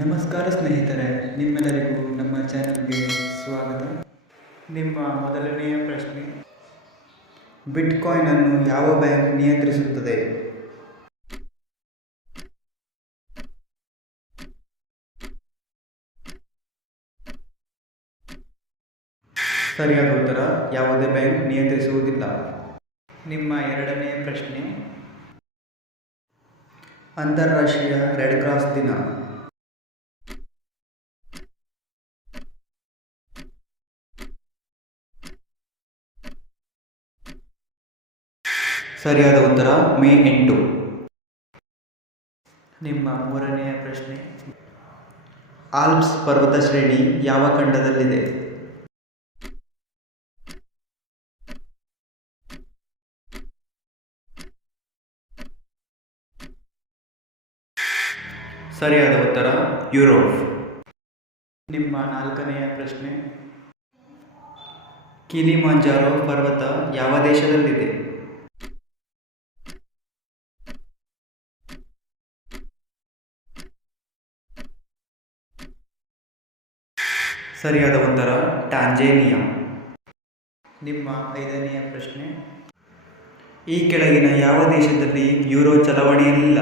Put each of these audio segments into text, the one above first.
ನಮಸ್ಕಾರ ಸ್ನೇಹಿತರೆ, ನಿಮ್ಮೆಲ್ಲರಿಗೂ ನಮ್ಮ ಚಾನಲ್ಗೆ ಸ್ವಾಗತ. ನಿಮ್ಮ ಮೊದಲನೆಯ ಪ್ರಶ್ನೆ, ಬಿಟ್ಕಾಯಿನ್ ಅನ್ನು ಯಾವ ಬ್ಯಾಂಕ್ ನಿಯಂತ್ರಿಸುತ್ತದೆ? ಸರಿಯಾದ ಉತ್ತರ, ಯಾವುದೇ ಬ್ಯಾಂಕ್ ನಿಯಂತ್ರಿಸುವುದಿಲ್ಲ. ನಿಮ್ಮ ಎರಡನೆಯ ಪ್ರಶ್ನೆ, ಅಂತಾರಾಷ್ಟ್ರೀಯ ರೆಡ್ ಕ್ರಾಸ್ ದಿನ. ಸರಿಯಾದ ಉತ್ತರ ಮೇ 8. ನಿಮ್ಮ ಮೂರನೆಯ ಪ್ರಶ್ನೆ, ಆಲ್ಪ್ಸ್ ಪರ್ವತ ಶ್ರೇಣಿ ಯಾವ ಖಂಡದಲ್ಲಿದೆ? ಸರಿಯಾದ ಉತ್ತರ ಯುರೋಪ್. ನಿಮ್ಮ ನಾಲ್ಕನೆಯ ಪ್ರಶ್ನೆ, ಕಿಲಿಮಾಂಜಾರೋ ಪರ್ವತ ಯಾವ ದೇಶದಲ್ಲಿದೆ? ಸರಿಯಾದ ಉತ್ತರ ಟ್ಯಾಂಜೇನಿಯಾ. ನಿಮ್ಮ ಐದನೆಯ ಪ್ರಶ್ನೆ, ಈ ಕೆಳಗಿನ ಯಾವ ದೇಶದಲ್ಲಿ ಯೂರೋ ಚಲಾವಣೆಯಲ್ಲಿಲ್ಲ?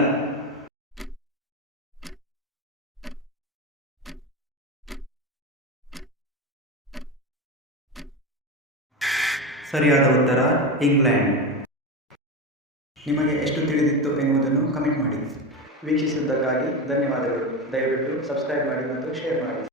ಸರಿಯಾದ ಉತ್ತರ ಇಂಗ್ಲೆಂಡ್. ನಿಮಗೆ ಎಷ್ಟು ತಿಳಿದಿತ್ತು ಎನ್ನುವುದನ್ನು ಕಮೆಂಟ್ ಮಾಡಿ. ವೀಕ್ಷಿಸಿದ್ದಕ್ಕಾಗಿ ಧನ್ಯವಾದಗಳು. ದಯವಿಟ್ಟು ಸಬ್ಸ್ಕ್ರೈಬ್ ಮಾಡಿ ಮತ್ತು ಶೇರ್ ಮಾಡಿ.